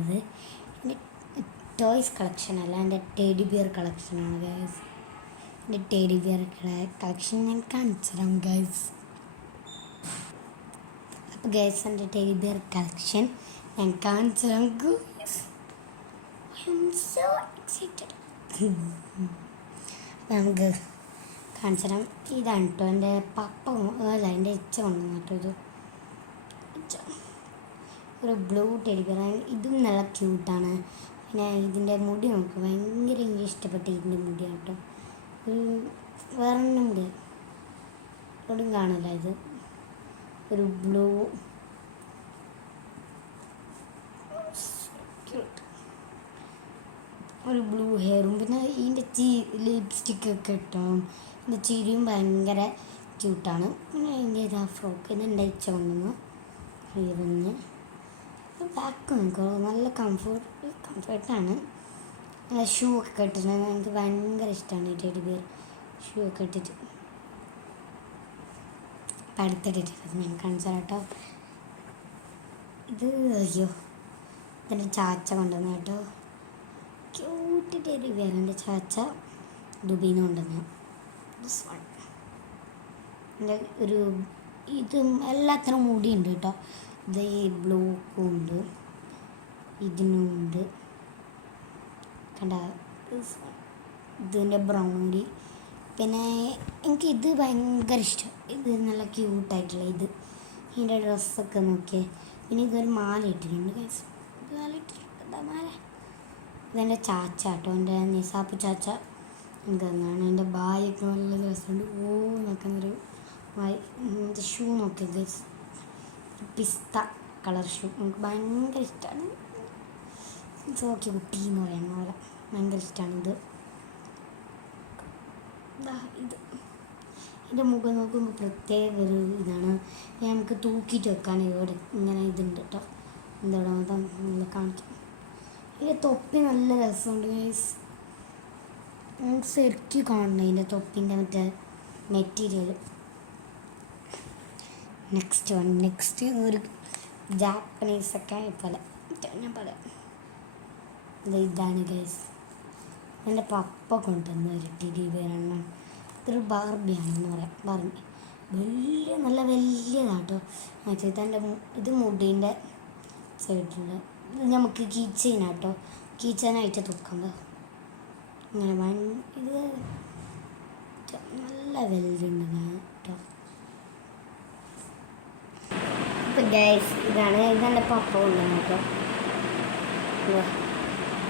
അത് എൻ്റെ toys collection അല്ല, എൻ്റെ ടെഡി ബിയർ കളക്ഷനാണ് ഗൈസ്. എൻ്റെ ടെഡി ബിയർ കളക്ഷൻ ഞാൻ കാണിച്ചു തരാം ഗൈസ്. അപ്പോൾ ഗൈസ്, എൻ്റെ ടെഡി ബിയർ കളക്ഷൻ ഞാൻ കാണിച്ചു തരാം guys. I M so excited. നമുക്ക് കാണിച്ചു തരാം. ഇതാണ് കേട്ടോ എൻ്റെ പപ്പ, അല്ല എൻ്റെ ഇച്ച കൊണ്ടുവന്നു കേട്ടോ. ഇത് ഒരു ബ്ലൂ ടെഡി ബിയർ. ഇതും നല്ല ക്യൂട്ടാണ്. പിന്നെ ഇതിൻ്റെ മുടി നമുക്ക് ഭയങ്കര എനിക്ക് ഇഷ്ടപ്പെട്ട ഇതിൻ്റെ മുടിയാണ് കേട്ടോ. ഒരു വേറെ മുടി ഒടും കാണില്ല. ഇത് ഒരു ബ്ലൂ ഹെയറും പിന്നെ ഇതിൻ്റെ ലിപ്സ്റ്റിക്കൊക്കെ ഇട്ടും ഇതിൻ്റെ ചിരിയും ഭയങ്കര ക്യൂട്ടാണ്. പിന്നെ ഇതിൻ്റെ ഇതാ ഫ്രോക്ക് ഇതെൻ്റെ ഇച്ച കൊണ്ടുവന്നു. ഇരുന്ന് ബാക്ക് നോക്കുക, നല്ല കംഫർട്ടാണ്. ഷൂ ഒക്കെ ഇട്ടിട്ട് എനിക്ക് ഭയങ്കര ഇഷ്ടമാണ് ഈ ടെഡി ബിയർ. ഷൂ ഒക്കെ ഇട്ടിട്ട് അടുത്തിട്ടിട്ട് ഞാൻ കാണിച്ചു കേട്ടോ. ഇത് അയ്യോ, ഇതെൻ്റെ ചാച്ച കൊണ്ടുവന്ന കേട്ടോ. Cute teddy bear. എൻ്റെ ചാച്ച ദുബൈയിൽ നിന്ന് കൊണ്ടുവന്ന എൻ്റെ ഒരു ഇതും എല്ലാത്തിനും മുടിയുണ്ട് കേട്ടോ. ഇത് ഈ ബ്ലൂക്കും ഉണ്ട്, ഇതിനുണ്ട് കണ്ട. ഇതിൻ്റെ ബ്രൗൺ മുടി. പിന്നെ എനിക്ക് ഇത് ഭയങ്കര ഇഷ്ടം. ഇത് നല്ല ക്യൂട്ടായിട്ടുള്ള ഇത്. ഇതിൻ്റെ ഡ്രസ്സൊക്കെ നോക്കിയേ. പിന്നെ ഇതൊരു മാല ഇട്ടിട്ടുണ്ട് ഗൈസ്. ഇത് മാല ഇട്ടിട്ടുണ്ട്, മാല. ഇതെൻ്റെ ചാച്ച കേട്ടോ, എൻ്റെ നിസാപ്പ് ചാച്ച എനിക്ക് തന്നെയാണ്. എൻ്റെ ബായൊക്കെ നല്ല രസമുണ്ട്. നോക്കുന്നൊരു ബായ്. ഷൂ നോക്കിയ ഗൈസ്, പിസ്ത കളർ ഷൂ. നമുക്ക് ഭയങ്കര ഇഷ്ടമാണ്. സോക്കി കുട്ടി എന്ന് പറയുന്ന പോലെ ഭയങ്കര ഇഷ്ടമാണ് ഇത്. ഇത് ഇതിൻ്റെ മുഖം നോക്കുമ്പോൾ പ്രത്യേക ഒരു ഇതാണ്. നമുക്ക് തൂക്കിയിട്ട് വെക്കാൻ ഇവിടെ ഇങ്ങനെ ഇതുണ്ട് കേട്ടോ. എന്താണ് നല്ല കാണിക്കും. ഇതിൻ്റെ തൊപ്പി നല്ല രസമുണ്ട് ഗൈസ്. ശരിക്ക് കാണണം ഇതിൻ്റെ തൊപ്പിൻ്റെ മറ്റേ മെറ്റീരിയൽ. നെക്സ്റ്റ് ഒരു ജാപ്പനീസൊക്കെ പോലെ ഞാൻ പറയാം. ഇതാണ് ഗൈസ്, എൻ്റെ പപ്പ കൊണ്ടുവന്ന ഒരു ടെഡി ബിയറാണ്. ഇതൊരു ബാർബിയാണെന്ന് പറയാം. ബാർബി നല്ല വലിയതാട്ടോ. ഇതെൻ്റെ ഇത് മുടീൻ്റെ സൈഡിലുള്ള ഇത് നമുക്ക് കീച്ചെയിനാട്ടോ. കീച്ചെയിനായിട്ട് തൂക്കുന്നത് ഇങ്ങനെ ഇത് നല്ല വലുതുണ്ട് കേട്ടോ. ഇപ്പം ഗൈസ്, ഇതെൻ്റെ പപ്പ കൊണ്ടുവന്നു കേട്ടോ.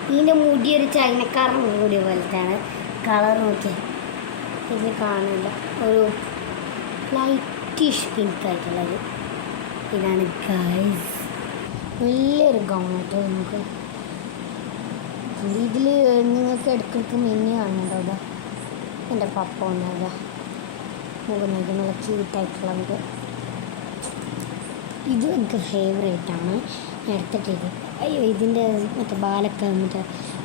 ഇതിൻ്റെ മുടി ഒരു ചൈനക്കാരൻ മുടി പോലത്തെയാണ്. കളർ നോക്കിയാൽ ഇത് കാണില്ല. ഒരു ലൈറ്റിഷ് പിങ്ക് ആയിട്ടുള്ളത് ഇതാണ് ഗൈസ്. വലിയൊരു ഗൗൺ കേട്ടോ. നമുക്ക് ഇതിൽ നിങ്ങൾക്ക് എടുക്കുന്നത് മിന്നി കാണുന്നുണ്ടോ? അതാ എൻ്റെ പപ്പ കൊണ്ടതാ മുഖം നോക്കി നല്ല ക്യൂട്ടായിട്ടുള്ളത്. ഇതും എനിക്ക് ഫേവറേറ്റാണ്. എടുത്തിട്ടേക്ക് അയ്യോ, ഇതിൻ്റെ മറ്റേ ബാലൊക്കെ മറ്റേ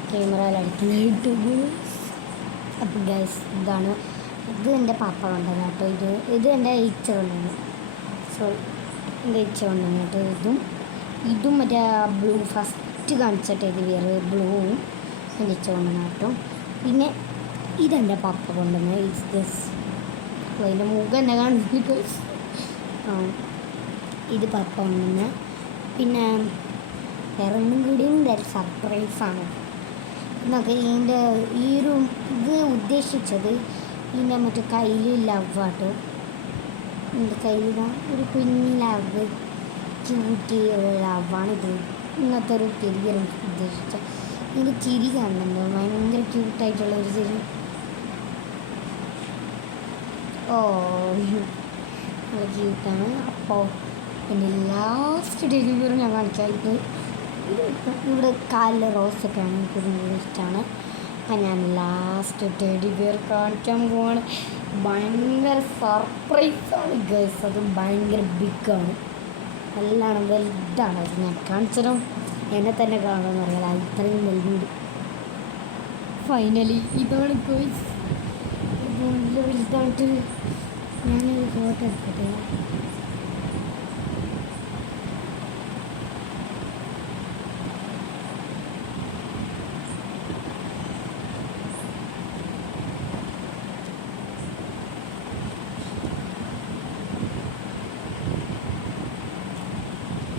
ക്യാമറയിലെടുത്ത്. അപ്പോൾ ഗൈസ്, ഇതാണ്. ഇത് എൻ്റെ പാപ്പ കൊണ്ടുവന്നു കേട്ടോ. ഇത് എൻ്റെ ഇച്ച കൊണ്ടുവന്നു. എൻ്റെ ഇച്ച കൊണ്ടുവന്നു കേട്ടോ. ഇതും മറ്റേ ബ്ലൂ ഫസ്റ്റ് കാണിച്ചിട്ട് ഇത് വേറെ ബ്ലൂവും എൻ്റെ ഇച്ച കൊണ്ടുവന്നു കേട്ടോ. പിന്നെ ഇതെൻ്റെ പാപ്പ കൊണ്ടുവന്നു. അതിൻ്റെ മുഖം എന്നെ കാണിച്ചിട്ട് ഇത് പപ്പ കൊണ്ടുവന്ന്. പിന്നെ വേറെ ഒന്നും കൂടിയും സർപ്രൈസാണ്. എന്നൊക്കെ ഇതിൻ്റെ ഇത് ഉദ്ദേശിച്ചത് ഇതിൻ്റെ മറ്റേ കയ്യിൽ ലവാട്ടോ. എൻ്റെ കയ്യിൽ ഒരു കുഞ്ഞി ലവ്, ക്യൂട്ടി ലവാണിത്. ഇങ്ങനത്തെ ഒരു തിരികെ ഉദ്ദേശിച്ച ഇതിൻ്റെ ചിരി കാണുന്നുണ്ടോ? ഭയങ്കര ക്യൂട്ടായിട്ടുള്ള ഒരു ചിരി. നല്ല ക്യൂട്ടാണ്. അപ്പോൾ എൻ്റെ ലാസ്റ്റ് ഡെലിവറി ഞാൻ കാണിക്കാം. ഇവിടെ കാലിൽ റോസൊക്കെയാണ് എനിക്ക് ഭയങ്കര ഇഷ്ടമാണ്. അപ്പം ഞാൻ ലാസ്റ്റ് ടെഡി ബിയർ കാണിക്കാൻ പോവാണ്. ഭയങ്കര സർപ്രൈസാണ് ഗൈസ്. അത് ഭയങ്കര ബിഗാണ്, നല്ലാണ്, വലുതാണ്. അത് ഞാൻ കാണിച്ചിട്ടും എന്നെ തന്നെ കാണുമെന്ന് അറിയാം. ഇത്രയും വലുത്. ഫൈനലി ഇതാണ് ഗൈസ്. നല്ല വലുതായിട്ട് ഞാനൊരു ഫോട്ടോ എടുക്കട്ടെ.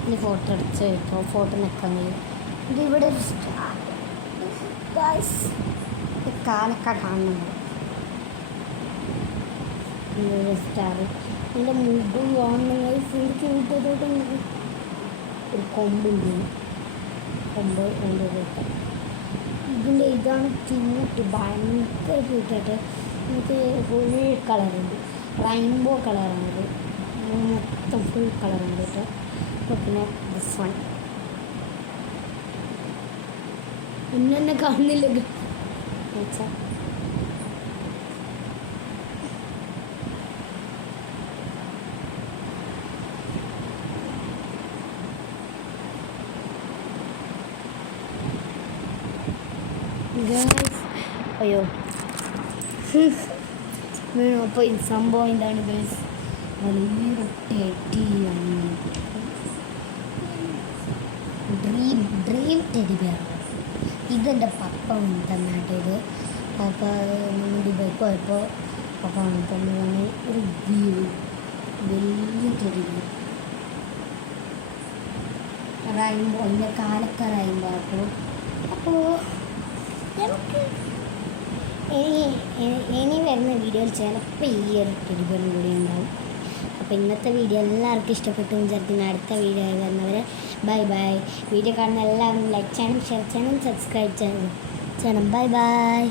ഇനി ഫോട്ടോ അടിച്ച് കഴിയുമ്പോൾ ഫോട്ടോ നിൽക്കാൻ കഴിയും. ഇത് ഇവിടെ ഒരു കാലൊക്കെ കാണുന്നുണ്ട്. സ്റ്റാർ എൻ്റെ മുഖം കാണുന്നത് ശരിക്ക് വിട്ടതോട്ട് ഒരു കൊമ്പുണ്ട്. കൊമ്പ് കൊണ്ടുപോയിട്ട് ഇതിൻ്റെ ഇതാണ് ക്യൂട്ട്, ഭയങ്കര ക്യൂട്ടായിട്ട്. നമുക്ക് ഫുൾ കളറുണ്ട്, റെയിൻബോ കളറാണത്, മൊത്തം ഫുൾ കളറുണ്ട് കേട്ടോ. അപ്പോൾ പിന്നെ ദിസ് വൺ എന്നെ കാണുന്നില്ല വെച്ചാൽ അയ്യോ വീണു. അപ്പോൾ ഈ സംഭവം ഇതാണ് ഗൈസ്, വലിയൊരു ടെഡിയാണ്. Dream teddy ബിയറാണ്. ഇതെൻ്റെ പപ്പ തന്നാട്ടത്. പപ്പ നമ്മൾ ദുബായിക്ക് പോയപ്പോൾ പപ്പ തന്നതാണ് ഒരു വലിയ ടെഡി ബിയർ. റൈൻബോ, അതിൻ്റെ കാലൊക്കെ റൈൻബോ. അപ്പോൾ നമുക്ക് ഇനി വരുന്ന വീഡിയോയിൽ ചിലപ്പോൾ ഈ ഒരു ടെഡി ബിയറും കൂടി ഉണ്ടാവും. അപ്പോൾ ഇന്നത്തെ വീഡിയോ എല്ലാവർക്കും ഇഷ്ടപ്പെട്ടു വിചാരിക്കുന്നു. അടുത്ത വീഡിയോ ആയി വരുന്നവരെ ബൈ ബൈ. വീഡിയോ കാണുന്ന എല്ലാവരും ലൈക്ക് ചെയ്യണം, ഷെയർ ചെയ്യണം, സബ്സ്ക്രൈബ് ചെയ്യണം. Bye bye.